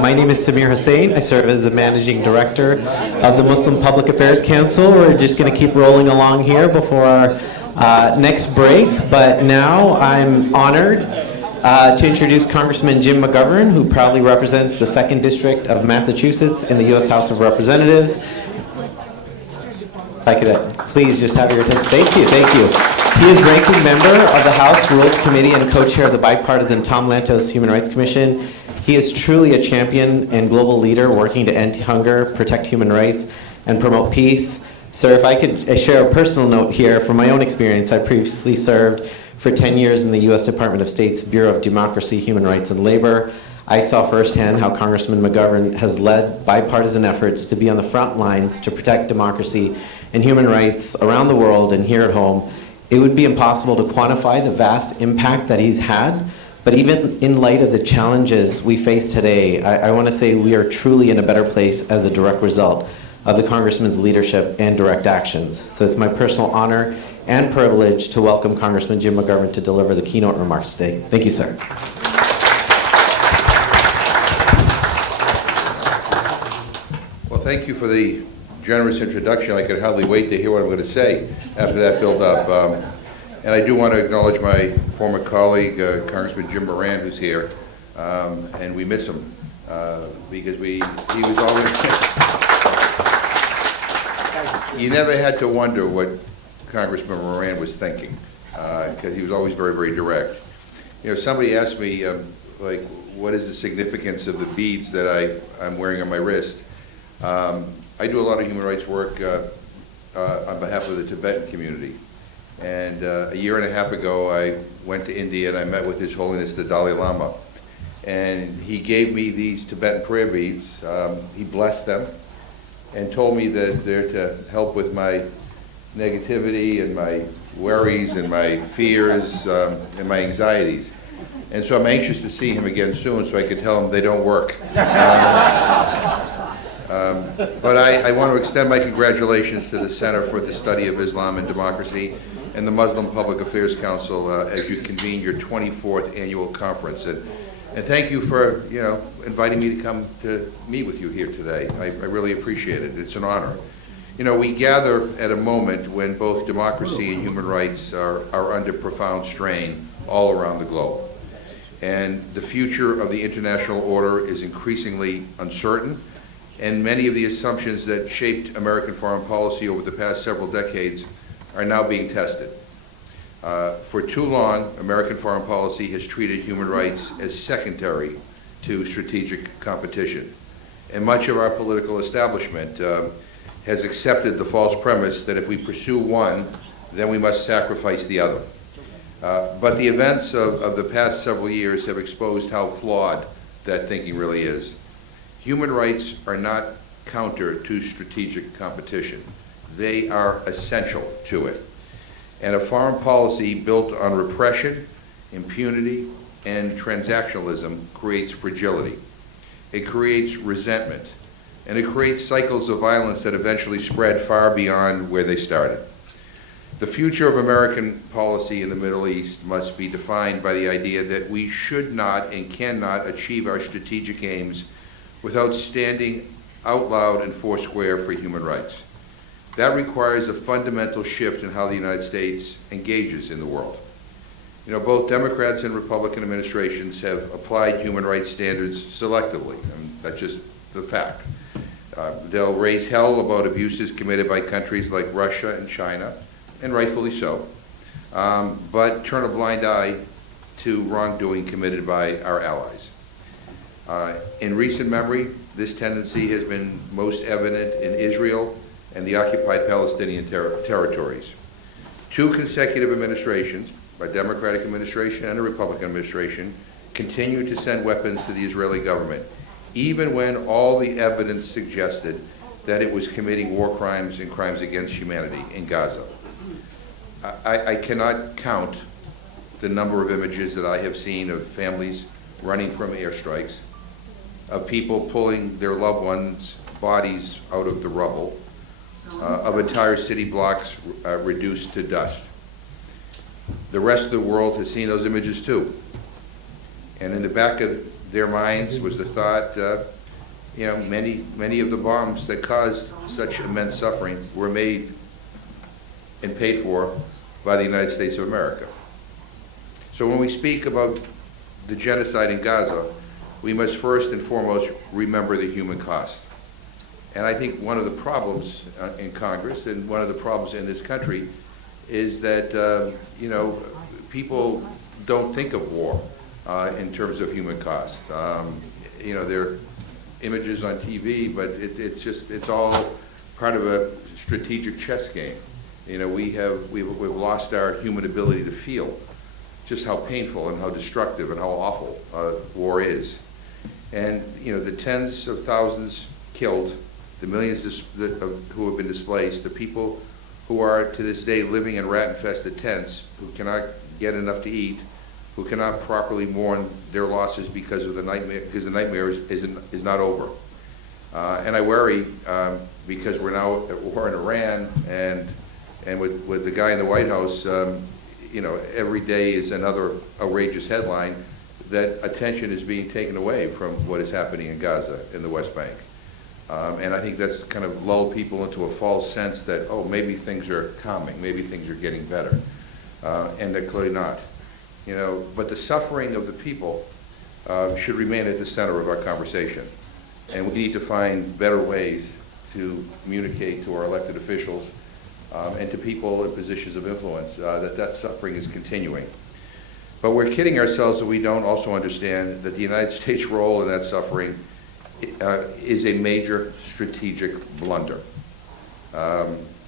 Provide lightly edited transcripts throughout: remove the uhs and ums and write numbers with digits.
My name is Samir Hussain. I serve as the Managing Director of the Muslim Public Affairs Council. We're just going to keep rolling along here before our next break. But now I'm honored to introduce Congressman Jim McGovern, who proudly represents the 2nd District of Massachusetts in the U.S. House of Representatives. If I could please just have your attention. Thank you, thank you. He is ranking member of the House Rules Committee and co-chair of the bipartisan Tom Lantos Human Rights Commission. He is truly a champion and global leader working to end hunger, protect human rights, and promote peace. Sir, if I could share a personal note here from my own experience, I previously served for 10 years in the U.S. Department of State's Bureau of Democracy, Human Rights, and Labor. I saw firsthand how Congressman McGovern has led bipartisan efforts to be on the front lines to protect democracy and human rights around the world and here at home. It would be impossible to quantify the vast impact that he's had, but even in light of the challenges we face today, I want to say we are truly in a better place as a direct result of the Congressman's leadership and direct actions. So it's my personal honor and privilege to welcome Congressman Jim McGovern to deliver the keynote remarks today. Thank you, sir. Well, thank you for the generous introduction. I could hardly wait to hear what I'm going to say after that build-up. And I do want to acknowledge my former colleague, Congressman Jim McGovern, who's here, and we miss him because he was always. You never had to wonder what Congressman McGovern was thinking because he was always very, very direct. You know, somebody asked me, like, what is the significance of the beads that I'm wearing on my wrist? I do a lot of human rights work on behalf of the Tibetan community. And a year and a half ago, I went to India and I met with His Holiness the Dalai Lama. And he gave me these Tibetan prayer beads. He blessed them and told me that they're to help with my negativity and my worries and my fears and my anxieties. And so I'm anxious to see him again soon so I can tell him they don't work. But I want to extend my congratulations to the Center for the Study of Islam and Democracy and the Muslim Public Affairs Council as you convene your 24th annual conference. And thank you for, inviting me to come to meet with you here today. I really appreciate it. It's an honor. You know, we gather at a moment when both democracy and human rights are under profound strain all around the globe. And the future of the international order is increasingly uncertain, and many of the assumptions that shaped American foreign policy over the past several decades are now being tested. For too long, American foreign policy has treated human rights as secondary to strategic competition. And much of our political establishment has accepted the false premise that if we pursue one, then we must sacrifice the other. But the events of the past several years have exposed how flawed that thinking really is. Human rights are not counter to strategic competition. They are essential to it. And a foreign policy built on repression, impunity, and transactionalism creates fragility. It creates resentment, and it creates cycles of violence that eventually spread far beyond where they started. The future of American policy in the Middle East must be defined by the idea that we should not and cannot achieve our strategic aims without standing out loud and foursquare for human rights. That requires a fundamental shift in how the United States engages in the world. You know, both Democrats and Republican administrations have applied human rights standards selectively, and that's just the fact. They'll raise hell about abuses committed by countries like Russia and China, and rightfully so, but turn a blind eye to wrongdoing committed by our allies. In recent memory, this tendency has been most evident in Israel and the occupied Palestinian territories. Two consecutive administrations, a Democratic administration and a Republican administration, continue to send weapons to the Israeli government, even when all the evidence suggested that it was committing war crimes and crimes against humanity in Gaza. I cannot count the number of images that I have seen of families running from airstrikes, of people pulling their loved ones' bodies out of the rubble, of entire city blocks reduced to dust. The rest of the world has seen those images too. And in the back of their minds was the thought, you know, many of the bombs that caused such immense suffering were made and paid for by the United States of America. So when we speak about the genocide in Gaza, we must first and foremost remember the human cost. And I think one of the problems in Congress and one of the problems in this country is that, you know, people don't think of war in terms of human cost. You know, there are images on TV, but it's all part of a strategic chess game. You know, we've lost our human ability to feel just how painful and how destructive and how awful war is. And, you know, the tens of thousands killed, the millions who have been displaced, the people who are to this day living in rat-infested tents, who cannot get enough to eat, who cannot properly mourn their losses because of the nightmare, because the nightmare is not over. And I worry because we're now at war in Iran, and with the guy in the White House, you know, every day is another outrageous headline that attention is being taken away from what is happening in Gaza, in the West Bank. And I think that's kind of lulled people into a false sense that, oh, maybe things are calming, maybe things are getting better. And they're clearly not. You know, but the suffering of the people should remain at the center of our conversation. And we need to find better ways to communicate to our elected officials and to people in positions of influence that suffering is continuing. But we're kidding ourselves that we don't also understand that the United States' role in that suffering is a major strategic blunder.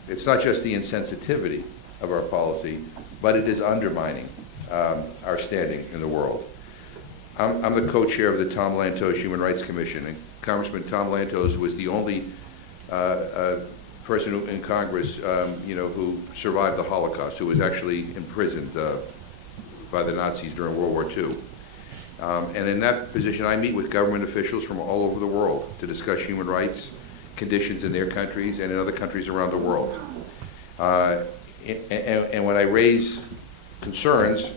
It's not just the insensitivity of our policy, but it is undermining our standing in the world. I'm the co-chair of the Tom Lantos Human Rights Commission, and Congressman Tom Lantos was the only person in Congress, you know, who survived the Holocaust, who was actually imprisoned by the Nazis during World War II. And in that position, I meet with government officials from all over the world to discuss human rights, conditions in their countries and in other countries around the world. And when I raise concerns,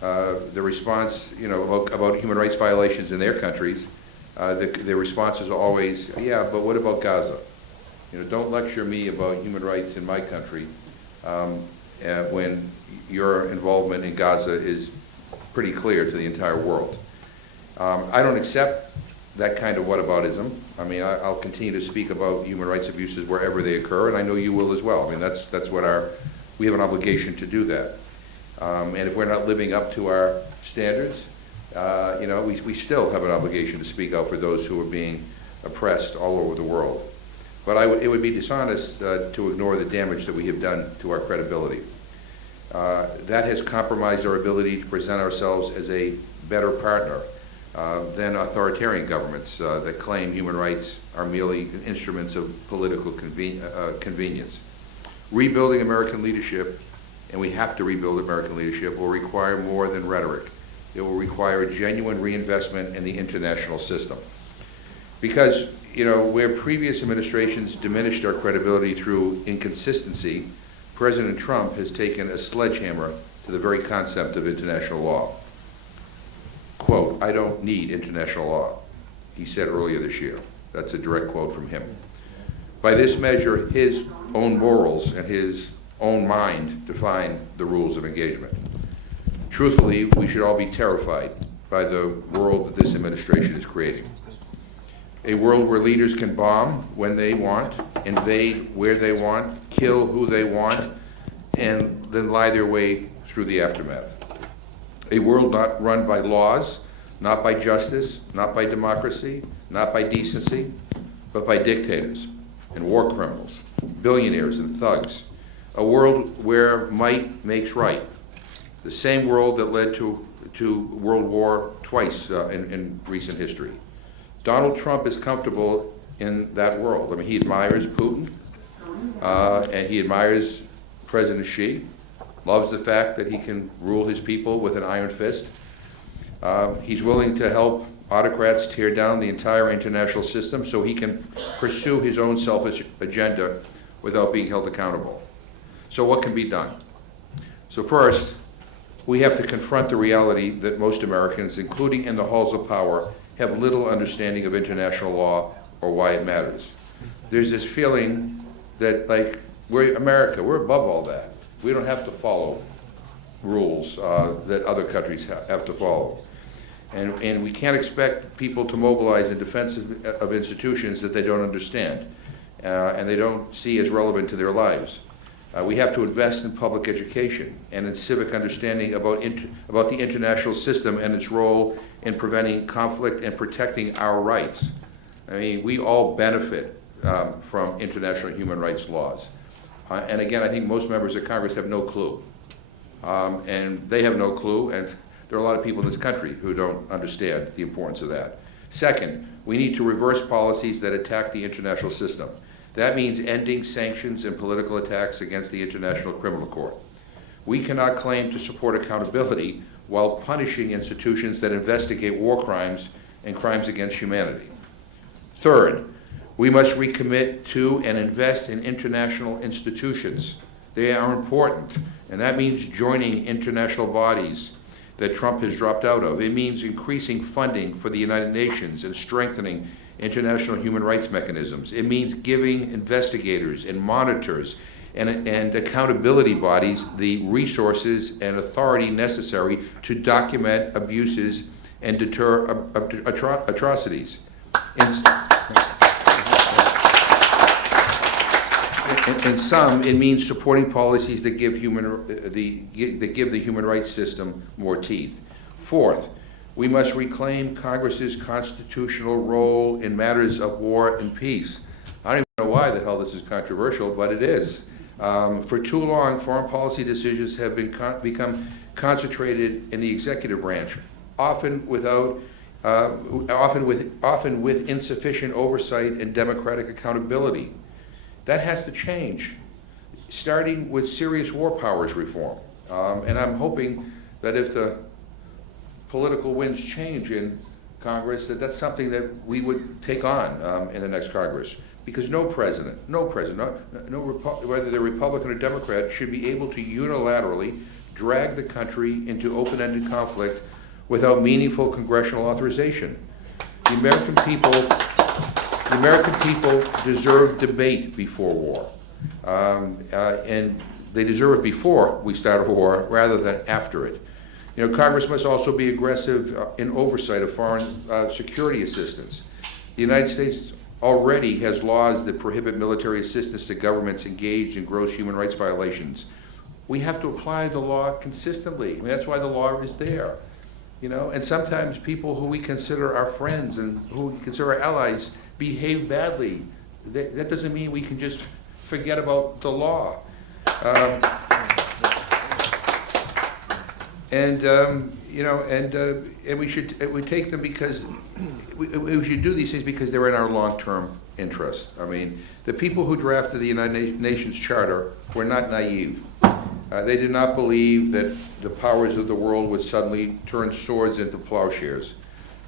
the response, you know, about human rights violations in their countries, the response is always, yeah, but what about Gaza? You know, don't lecture me about human rights in my country when your involvement in Gaza is pretty clear to the entire world. I don't accept that kind of whataboutism. I mean, I'll continue to speak about human rights abuses wherever they occur, and I know you will as well. I mean, that's what we have an obligation to do that. And if we're not living up to our standards, you know, we still have an obligation to speak out for those who are being oppressed all over the world. But it would be dishonest to ignore the damage that we have done to our credibility. That has compromised our ability to present ourselves as a better partner than authoritarian governments that claim human rights are merely instruments of political convenience. Rebuilding American leadership, and we have to rebuild American leadership, will require more than rhetoric. It will require genuine reinvestment in the international system. Because, you know, where previous administrations diminished our credibility through inconsistency, President Trump has taken a sledgehammer to the very concept of international law. Quote, "I don't need international law," he said earlier this year. That's a direct quote from him. By this measure, his own morals and his own mind define the rules of engagement. Truthfully, we should all be terrified by the world that this administration is creating. A world where leaders can bomb when they want, invade where they want, kill who they want, and then lie their way through the aftermath. A world not run by laws, not by justice, not by democracy, not by decency, but by dictators and war criminals, billionaires and thugs. A world where might makes right. The same world that led to World War twice in recent history. Donald Trump is comfortable in that world. I mean, he admires Putin, and he admires President Xi, loves the fact that he can rule his people with an iron fist. He's willing to help autocrats tear down the entire international system so he can pursue his own selfish agenda without being held accountable. So what can be done? So first, we have to confront the reality that most Americans, including in the halls of power, have little understanding of international law or why it matters. There's this feeling that, like, we're America, we're above all that. We don't have to follow rules that other countries have to follow. And we can't expect people to mobilize in defense of institutions that they don't understand and they don't see as relevant to their lives. We have to invest in public education and in civic understanding about the international system and its role in preventing conflict and protecting our rights. I mean, we all benefit from international human rights laws. And again, I think most members of Congress have no clue. And they have no clue, and there are a lot of people in this country who don't understand the importance of that. Second, we need to reverse policies that attack the international system. That means ending sanctions and political attacks against the International Criminal Court. We cannot claim to support accountability while punishing institutions that investigate war crimes and crimes against humanity. Third, we must recommit to and invest in international institutions. They are important, and that means joining international bodies that Trump has dropped out of. It means increasing funding for the United Nations and strengthening international human rights mechanisms. It means giving investigators and monitors and accountability bodies the resources and authority necessary to document abuses and deter atrocities. In some, it means supporting policies that give the human rights system more teeth. Fourth, we must reclaim Congress's constitutional role in matters of war and peace. I don't even know why the hell this is controversial, but it is. For too long, foreign policy decisions have become concentrated in the executive branch, often with insufficient oversight and democratic accountability. That has to change, starting with serious war powers reform. And I'm hoping that if the political winds change in Congress, that's something that we would take on in the next Congress. Because no president, whether they're Republican or Democrat, should be able to unilaterally drag the country into open-ended conflict without meaningful congressional authorization. The American people deserve debate before war. And they deserve it before we start a war rather than after it. You know, Congress must also be aggressive in oversight of foreign security assistance. The United States already has laws that prohibit military assistance to governments engaged in gross human rights violations. We have to apply the law consistently. I mean, that's why the law is there. You know, and sometimes people who we consider our friends and who we consider our allies behave badly. That doesn't mean we can just forget about the law. We take them because we should do these things because they're in our long-term interest. I mean, the people who drafted the United Nations Charter were not naive. They did not believe that the powers of the world would suddenly turn swords into plowshares.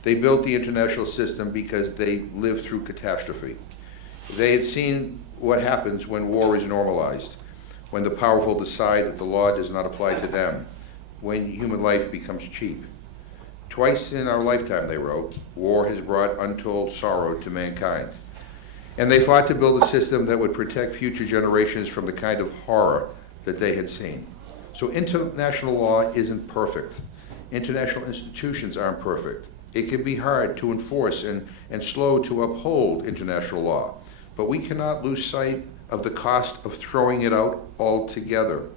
They built the international system because they lived through catastrophe. They had seen what happens when war is normalized, when the powerful decide that the law does not apply to them, when human life becomes cheap. Twice in our lifetime, they wrote, war has brought untold sorrow to mankind. And they fought to build a system that would protect future generations from the kind of horror that they had seen. So international law isn't perfect. International institutions aren't perfect. It can be hard to enforce and slow to uphold international law, but we cannot lose sight of the cost of throwing it out altogether.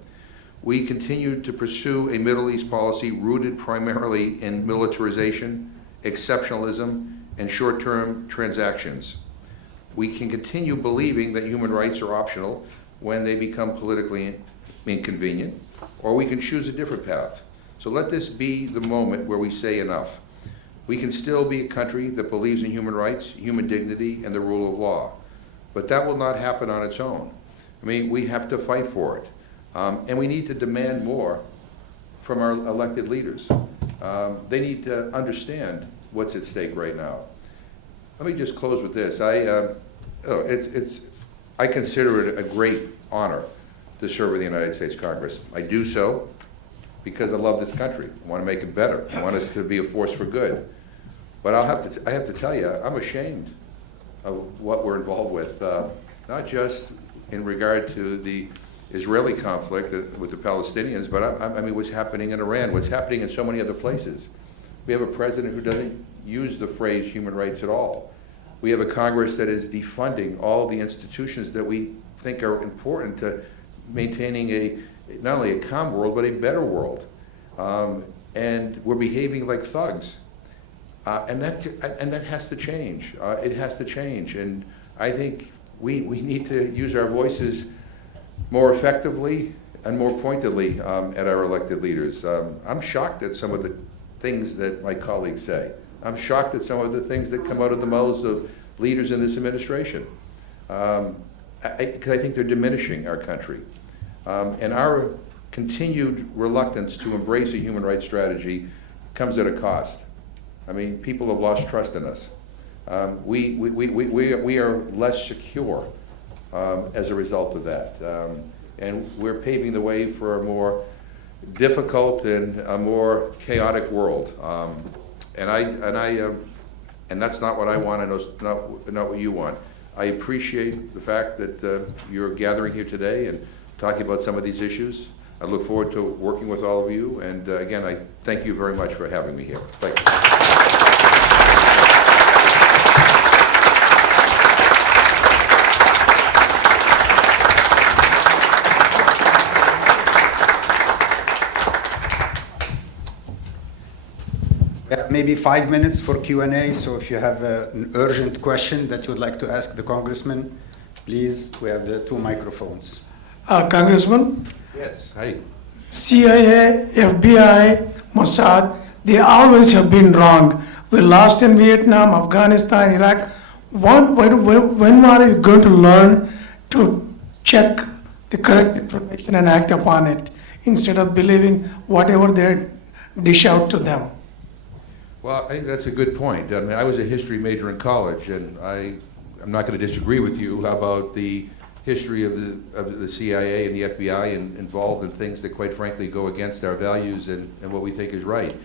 We continue to pursue a Middle East policy rooted primarily in militarization, exceptionalism, and short-term transactions. We can continue believing that human rights are optional when they become politically inconvenient, or we can choose a different path. So let this be the moment where we say enough. We can still be a country that believes in human rights, human dignity, and the rule of law. But that will not happen on its own. I mean, we have to fight for it. And we need to demand more from our elected leaders. They need to understand what's at stake right now. Let me just close with this. I consider it a great honor to serve in the United States Congress. I do so because I love this country. I want to make it better. I want us to be a force for good. But I have to tell you, I'm ashamed of what we're involved with, not just in regard to the Israeli conflict with the Palestinians, but I mean what's happening in Iran, what's happening in so many other places. We have a president who doesn't use the phrase human rights at all. We have a Congress that is defunding all the institutions that we think are important to maintaining not only a calm world, but a better world. And we're behaving like thugs. And that has to change. It has to change. And I think we need to use our voices more effectively and more pointedly at our elected leaders. I'm shocked at some of the things that my colleagues say. I'm shocked at some of the things that come out of the mouths of leaders in this administration. Because I think they're diminishing our country. And our continued reluctance to embrace a human rights strategy comes at a cost. I mean, people have lost trust in us. We are less secure as a result of that. And we're paving the way for a more difficult and a more chaotic world. And that's not what I want, and it's not what you want. I appreciate the fact that you're gathering here today and talking about some of these issues. I look forward to working with all of you, and again, I thank you very much for having me here. Thank you. Maybe 5 minutes for Q&A, so if you have an urgent question that you would like to ask the congressman, please, we have the 2 microphones. Congressman, Yes, hi. CIA, FBI, Mossad, they always have been wrong. We lost in Vietnam, Afghanistan, Iraq. When are you going to learn to check the correct information and act upon it instead of believing whatever they dish out to them? Well, I think that's a good point. I mean, I was a history major in college, and I'm not going to disagree with you about the history of the CIA and the FBI involved in things that, quite frankly, go against our values and what we think is right.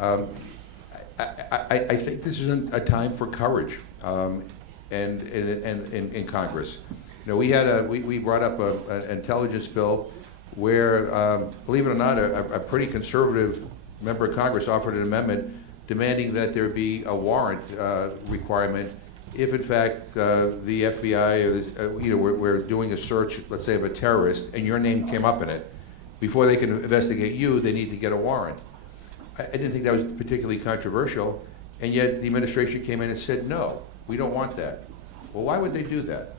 I think this is a time for courage, and in Congress. You know, we brought up an intelligence bill where, believe it or not, a pretty conservative member of Congress offered an amendment demanding that there be a warrant requirement if, in fact, the FBI or we're doing a search, let's say, of a terrorist, and your name came up in it. Before they can investigate you, they need to get a warrant. I didn't think that was particularly controversial, and yet the administration came in and said, no, we don't want that. Well, why would they do that?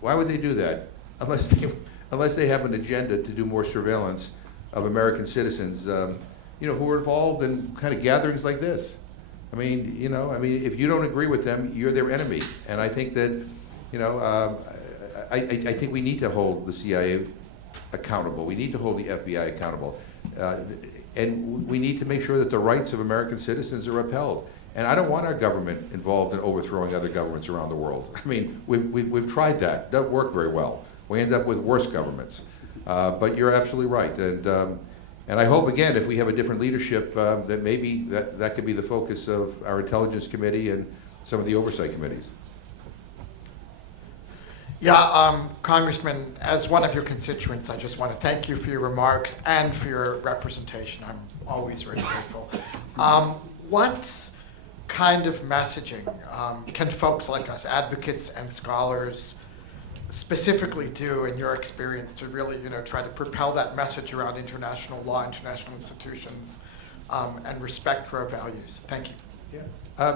Why would they do that? Unless they have an agenda to do more surveillance of American citizens, who are involved in kind of gatherings like this. I mean, if you don't agree with them, you're their enemy. And I think that, I think we need to hold the CIA accountable. We need to hold the FBI accountable. And we need to make sure that the rights of American citizens are upheld. And I don't want our government involved in overthrowing other governments around the world. I mean, we've tried that. It doesn't work very well. We end up with worse governments. But you're absolutely right. And I hope, again, if we have a different leadership, that maybe that could be the focus of our Intelligence Committee and some of the Oversight Committees. Yeah, Congressman, as one of your constituents, I just want to thank you for your remarks and for your representation. I'm always very grateful. What kind of messaging can folks like us, advocates and scholars, specifically do in your experience to really, try to propel that message around international law, international institutions, and respect for our values? Thank you. Yeah.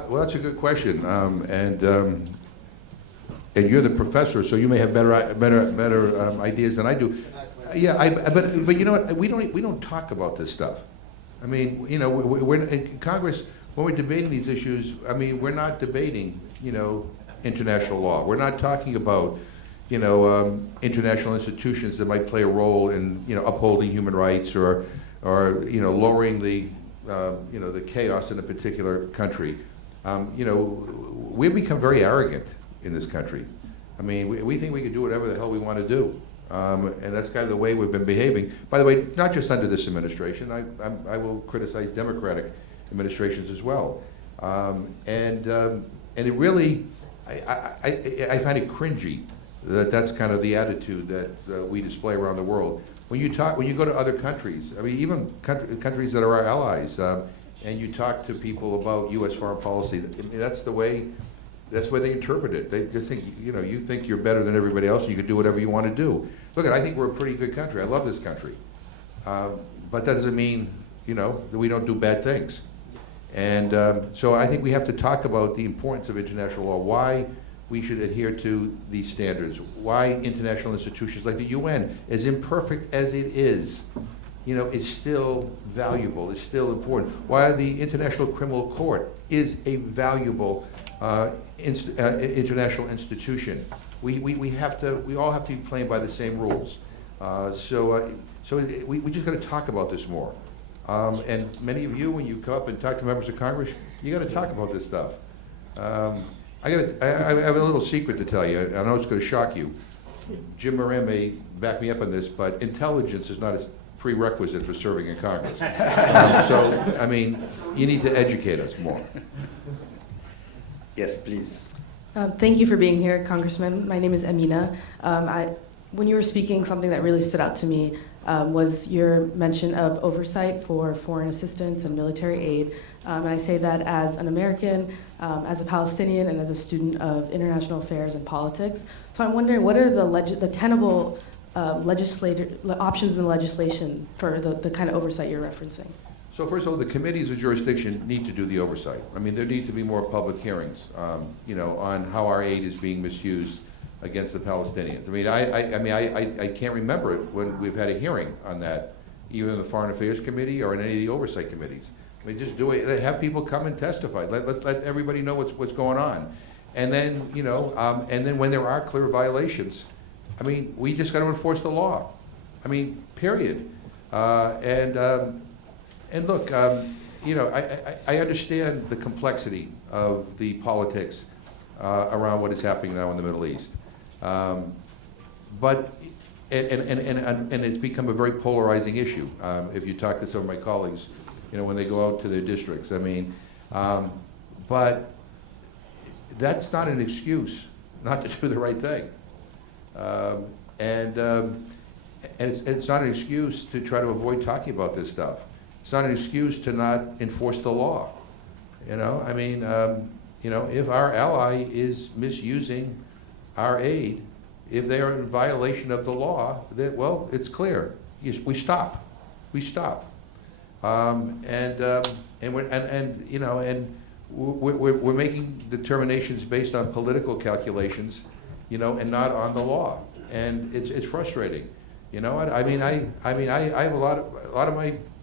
Well, that's a good question, and you're the professor, so you may have better ideas than I do. Yeah, but you know what? We don't talk about this stuff. I mean, we're in Congress when we're debating these issues. I mean, we're not debating, international law. We're not talking about, international institutions that might play a role in, upholding human rights or lowering the chaos in a particular country. We've become very arrogant in this country. I mean, we think we can do whatever the hell we want to do. And that's kind of the way we've been behaving. By the way, not just under this administration. I will criticize Democratic administrations as well. And it really, I find it cringy that that's kind of the attitude that we display around the world. When you go to other countries, I mean, even countries that are our allies, and you talk to people about U.S. foreign policy, I mean, that's the way they interpret it. They just think, you think you're better than everybody else, and you can do whatever you want to do. Look, I think we're a pretty good country. I love this country. But that doesn't mean, that we don't do bad things. And so I think we have to talk about the importance of international law, why we should adhere to these standards, why international institutions like the UN, as imperfect as it is still valuable, is still important, why the International Criminal Court is a valuable international institution. We all have to be playing by the same rules. So we just got to talk about this more. And many of you, when you come up and talk to members of Congress, you got to talk about this stuff. I have a little secret to tell you. I know it's going to shock you. Jim Moran may back me up on this, but intelligence is not a prerequisite for serving in Congress. So, I mean, you need to educate us more. Yes, please. Thank you for being here, Congressman. My name is Amina. When you were speaking, something that really stood out to me was your mention of oversight for foreign assistance and military aid. And I say that as an American, as a Palestinian, and as a student of international affairs and politics. So I'm wondering, what are the tenable options in the legislation for the kind of oversight you're referencing? So first of all, the committees of jurisdiction need to do the oversight. I mean, there need to be more public hearings, on how our aid is being misused against the Palestinians. I mean, I can't remember it when we've had a hearing on that, either in the Foreign Affairs Committee or in any of the oversight committees. I mean, just do it. Have people come and testify. Let everybody know what's going on, and then and then when there are clear violations, I mean, we just got to enforce the law. I mean, period. And look, I understand the complexity of the politics around what is happening now in the Middle East. But it's become a very polarizing issue. If you talk to some of my colleagues, when they go out to their districts, I mean, but that's not an excuse not to do the right thing. And it's not an excuse to try to avoid talking about this stuff. It's not an excuse to not enforce the law. I mean, if our ally is misusing our aid, if they are in violation of the law, then, well, it's clear. We stop. We stop. We're making determinations based on political calculations, and not on the law. And it's frustrating.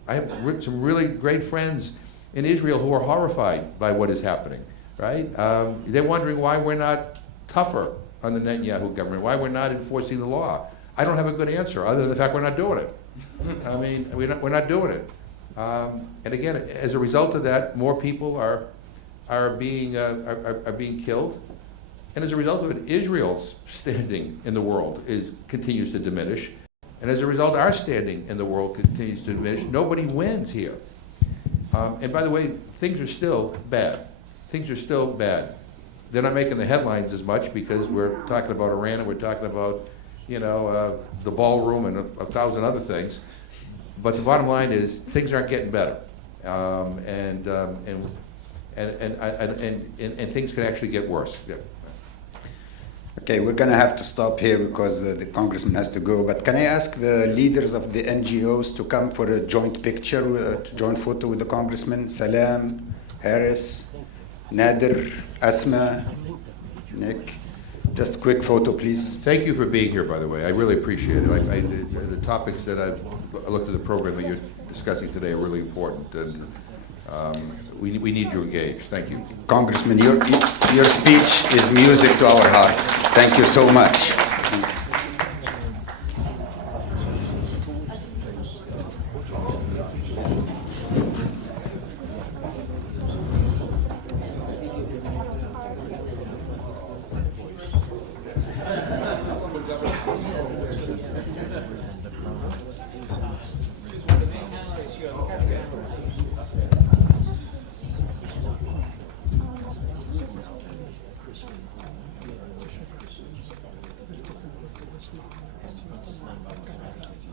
I have some really great friends in Israel who are horrified by what is happening, right? They're wondering why we're not tougher on the Netanyahu government, why we're not enforcing the law. I don't have a good answer, other than the fact we're not doing it. I mean, we're not doing it. And again, as a result of that, more people are being killed. And as a result of it, Israel's standing in the world continues to diminish. And as a result, our standing in the world continues to diminish. Nobody wins here. And by the way, things are still bad. Things are still bad. They're not making the headlines as much because we're talking about Iran and we're talking about, the ballroom and a thousand other things. But the bottom line is things aren't getting better, and things can actually get worse. Yeah. Okay, we're going to have to stop here because the congressman has to go. But can I ask the leaders of the NGOs to come for a joint picture, joint photo with the congressman? Salam, Harris, Nader, Asma, Nick. Just a quick photo, please. Thank you for being here, by the way. I really appreciate it. The topics that I've looked at the program that you're discussing today are really important, and we need you engaged. Thank you. Congressman, your speech is music to our hearts. Thank you so much.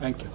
Thank you.